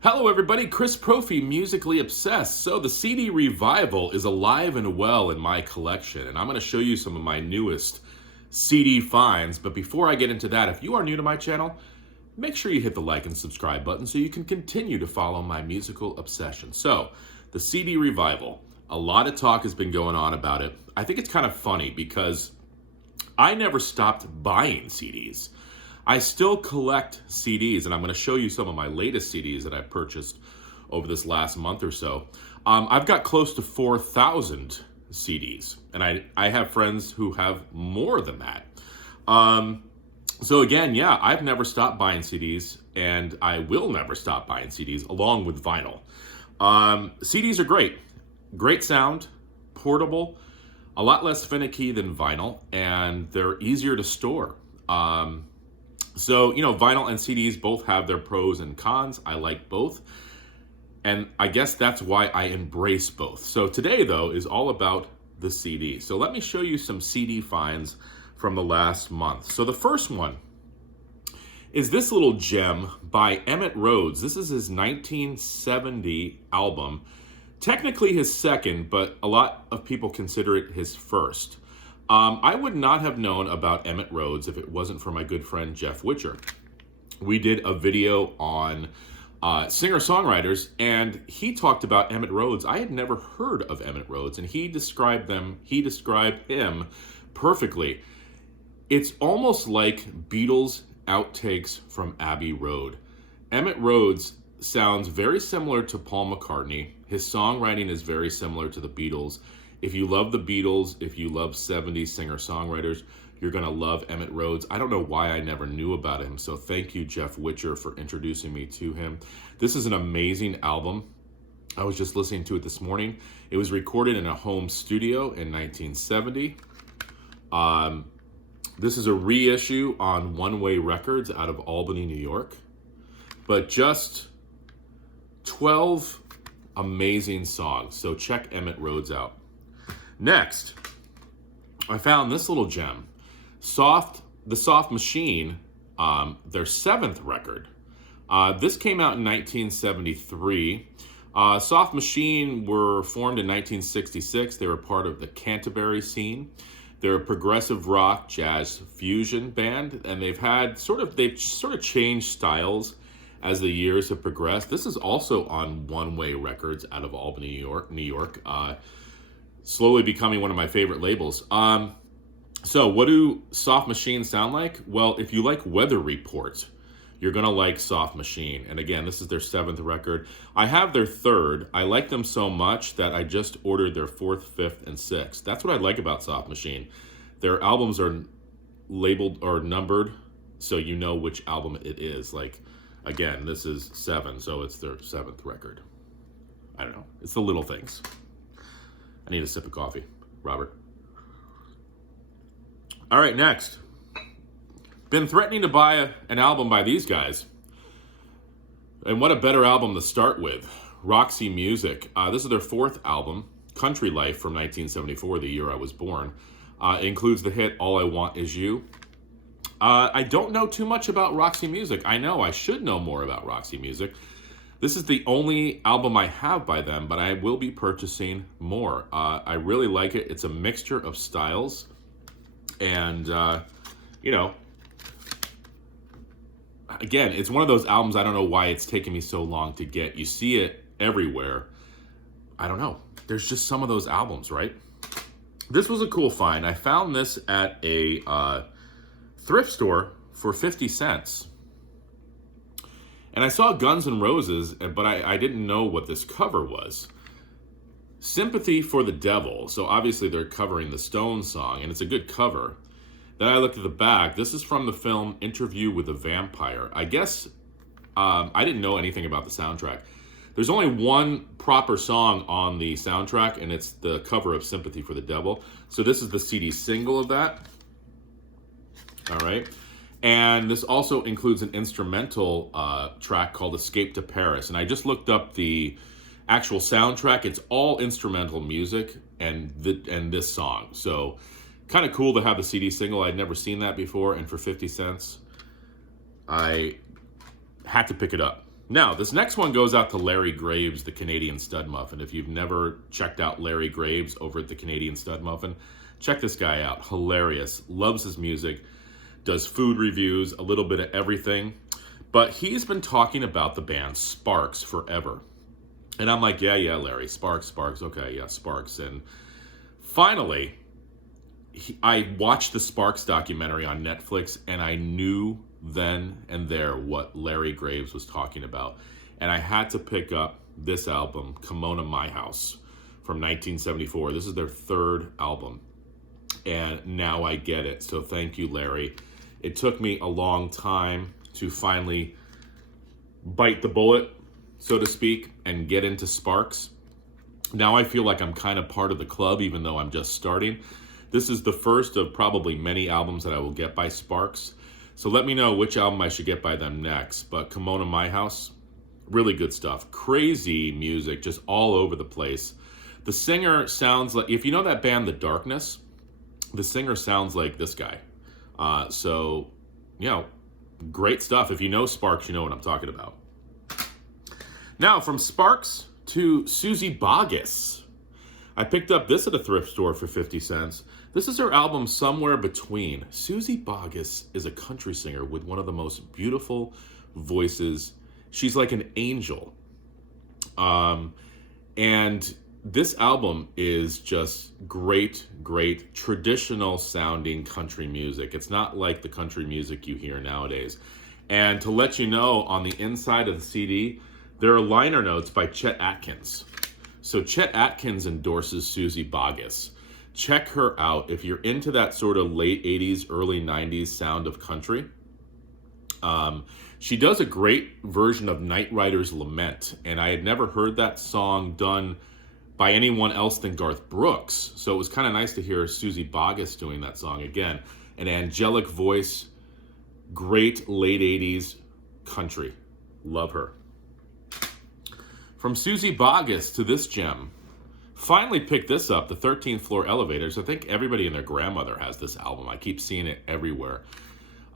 Hello everybody, Chris Profi, Musically Obsessed. So the CD Revival is alive and well in my collection, and I'm going to show you some of my newest CD finds. But before I get into that, if you are new to my channel, make sure you hit the like and subscribe button so you can continue to follow my musical obsession. So, the CD Revival, a lot of talk has been going on about it. I think it's kind of funny because I never stopped buying CDs. I still collect CDs, and I'm going to show you some of my latest CDs that I purchased over this last month or so. I've got close to 4,000 CDs, and I have friends who have more than that. So again, yeah, I've never stopped buying CDs, and I will never stop buying CDs along with vinyl. CDs are great. Great sound, portable, a lot less finicky than vinyl, and they're easier to store. So, vinyl and CDs both have their pros and cons. I like both. And I guess that's why I embrace both. So today, though, is all about the CD. So let me show you some CD finds from the last month. So the first one is this little gem by Emmett Rhodes. This is his 1970 album. Technically his second, but a lot of people consider it his first. I would not have known about Emmett Rhodes if it wasn't for my good friend Jeff Witcher. We did a video on singer-songwriters, and he talked about Emmett Rhodes. I had never heard of Emmett Rhodes, and he described him perfectly. It's almost like Beatles outtakes from Abbey Road. Emmett Rhodes sounds very similar to Paul McCartney. His songwriting is very similar to the Beatles. If you love the Beatles, if you love 70s singer-songwriters, you're going to love Emmett Rhodes. I don't know why I never knew about him, so thank you, Jeff Witcher, for introducing me to him. This is an amazing album. I was just listening to it this morning. It was recorded in a home studio in 1970. This is a reissue on One Way Records out of Albany, New York. But just 12 amazing songs, so check Emmett Rhodes out. Next, I found this little gem, The Soft Machine, their seventh record. This came out in 1973. Soft Machine were formed in 1966. They were part of the Canterbury scene. They're a progressive rock jazz fusion band, and they've sort of changed styles as the years have progressed. This is also on One Way Records out of Albany, New York. Slowly becoming one of my favorite labels. So what do Soft Machine sound like? Well, if you like Weather Report, you're going to like Soft Machine. And again, this is their seventh record. I have their third. I like them so much that I just ordered their fourth, fifth, and sixth. That's what I like about Soft Machine. Their albums are labeled or numbered, so you know which album it is. Like, again, this is 7, so it's their seventh record. I don't know. It's the little things. I need a sip of coffee, Robert. All right, next. Been threatening to buy an album by these guys. And what a better album to start with. Roxy Music. This is their fourth album, Country Life from 1974, the year I was born. It includes the hit All I Want Is You. I don't know too much about Roxy Music. I know I should know more about Roxy Music. This is the only album I have by them, but I will be purchasing more. I really like it. It's a mixture of styles. And, again, it's one of those albums, I don't know why it's taken me so long to get. You see it everywhere. I don't know. There's just some of those albums, right? This was a cool find. I found this at a thrift store for 50 cents. And I saw Guns N' Roses, but I didn't know what this cover was. Sympathy for the Devil. So obviously they're covering the Stones song, and it's a good cover. Then I looked at the back. This is from the film Interview with a Vampire. I guess I didn't know anything about the soundtrack. There's only one proper song on the soundtrack, and it's the cover of Sympathy for the Devil. So this is the CD single of that. All right. And this also includes an instrumental track called Escape to Paris. And I just looked up the actual soundtrack. It's all instrumental music and this song. So kind of cool to have the CD single. I'd never seen that before. And for 50 cents, I had to pick it up. Now, this next one goes out to Larry Graves, the Canadian Stud Muffin. If you've never checked out Larry Graves over at the Canadian Stud Muffin, check this guy out. Hilarious. Loves his music. Does food reviews, a little bit of everything. But he's been talking about the band Sparks forever. And I'm like, yeah, Larry, Sparks, okay, yeah, Sparks. And finally, I watched the Sparks documentary on Netflix, and I knew then and there what Larry Graves was talking about. And I had to pick up this album, Kimona My House, from 1974. This is their third album. And now I get it. So thank you, Larry. It took me a long time to finally bite the bullet, so to speak, and get into Sparks. Now I feel like I'm kind of part of the club, even though I'm just starting. This is the first of probably many albums that I will get by Sparks. So let me know which album I should get by them next. But Kimona My House, really good stuff. Crazy music, just all over the place. The singer sounds like, if you know that band, The Darkness, the singer sounds like this guy. So, you know, great stuff. If you know Sparks, you know what I'm talking about. Now, from Sparks to Susie Boggess. I picked up this at a thrift store for 50 cents. This is her album Somewhere Between. Susie Boggess is a country singer with one of the most beautiful voices. She's like an angel. And this album is just great traditional sounding country music. It's not like the country music you hear nowadays. And to let you know, on the inside of the CD, there are liner notes by Chet Atkins. So Chet Atkins endorses Susie Boggess. Check her out if you're into that sort of late 80s, early 90s sound of country. She does a great version of Night Rider's Lament, and I had never heard that song done by anyone else than Garth Brooks. So it was kind of nice to hear Susie Boggess doing that song again. An angelic voice, great late 80s country. Love her. From Susie Boggess to this gem. Finally picked this up, the 13th Floor Elevators. I think everybody and their grandmother has this album. I keep seeing it everywhere.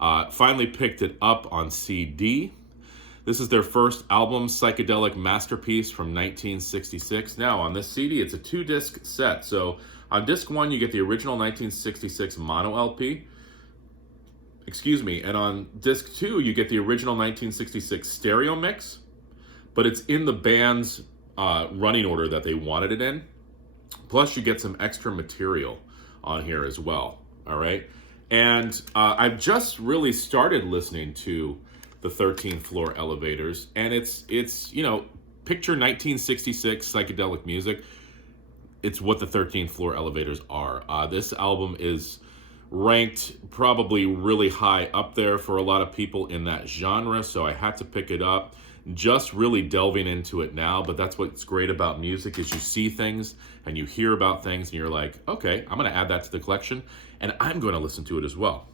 Finally picked it up on CD. This is their first album, Psychedelic Masterpiece from 1966. Now, on this CD, it's a 2-disc set. So on disc 1, you get the original 1966 mono LP. And on disc 2, you get the original 1966 stereo mix. But it's in the band's running order that they wanted it in. Plus, you get some extra material on here as well. All right. And I've just really started listening to the 13th Floor Elevators. And it's you know, picture 1966 psychedelic music. It's what the 13th Floor Elevators are. This album is ranked probably really high up there for a lot of people in that genre. So I had to pick it up. Just really delving into it now, but that's what's great about music is you see things and you hear about things and you're like, okay, I'm going to add that to the collection and I'm going to listen to it as well.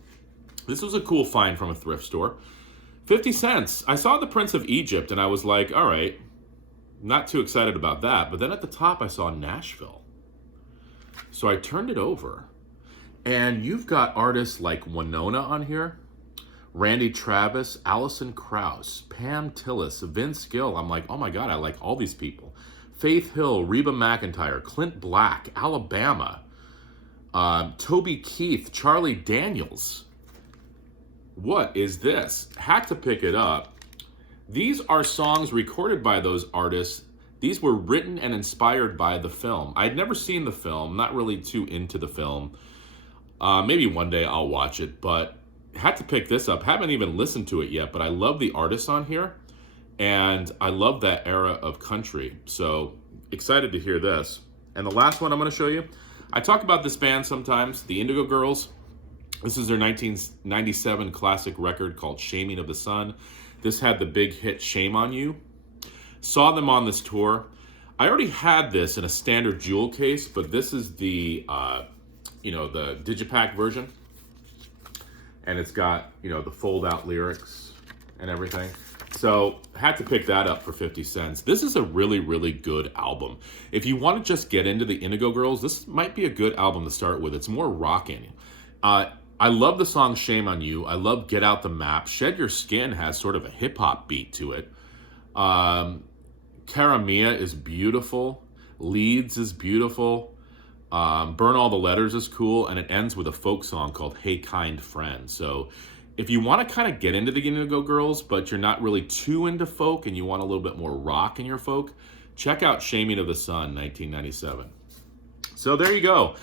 This was a cool find from a thrift store. 50 cents. I saw The Prince of Egypt and I was like, all right, not too excited about that. But then at the top I saw Nashville. So I turned it over and you've got artists like Winona on here. Randy Travis, Alison Krauss, Pam Tillis, Vince Gill. I'm like, oh my God, I like all these people. Faith Hill, Reba McEntire, Clint Black, Alabama, Toby Keith, Charlie Daniels. What is this? Had to pick it up. These are songs recorded by those artists. These were written and inspired by the film. I'd never seen the film, not really too into the film. Maybe one day I'll watch it, but had to pick this up. Haven't even listened to it yet, but I love the artists on here. And I love that era of country. So excited to hear this. And the last one I'm going to show you. I talk about this band sometimes, the Indigo Girls. This is their 1997 classic record called Shaming of the Sun. This had the big hit Shame on You. Saw them on this tour. I already had this in a standard jewel case, but this is the, the Digipack version. And it's got, the fold-out lyrics and everything. So had to pick that up for 50 cents. This is a really, really good album. If you want to just get into the Indigo Girls, this might be a good album to start with. It's more rocking. I love the song Shame on You. I love Get Out the Map. Shed Your Skin has sort of a hip-hop beat to it. Cara Mia is beautiful. Leads is beautiful. Burn All the Letters is cool, and it ends with a folk song called Hey Kind Friend. So if you want to kind of get into the Indigo Girls, but you're not really too into folk and you want a little bit more rock in your folk, check out Shaming of the Sun, 1997. So there you go.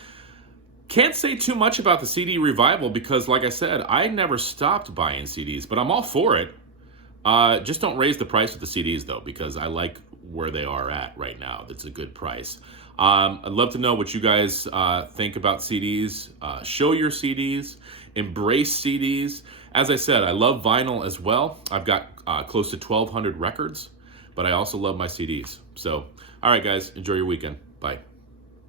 Can't say too much about the CD revival because, like I said, I never stopped buying CDs, but I'm all for it. Just don't raise the price of the CDs, though, because I like where they are at right now. That's a good price. I'd love to know what you guys think about CDs. Show your CDs. Embrace CDs. As I said, I love vinyl as well. I've got close to 1,200 records, but I also love my CDs. So, all right, guys, enjoy your weekend. Bye.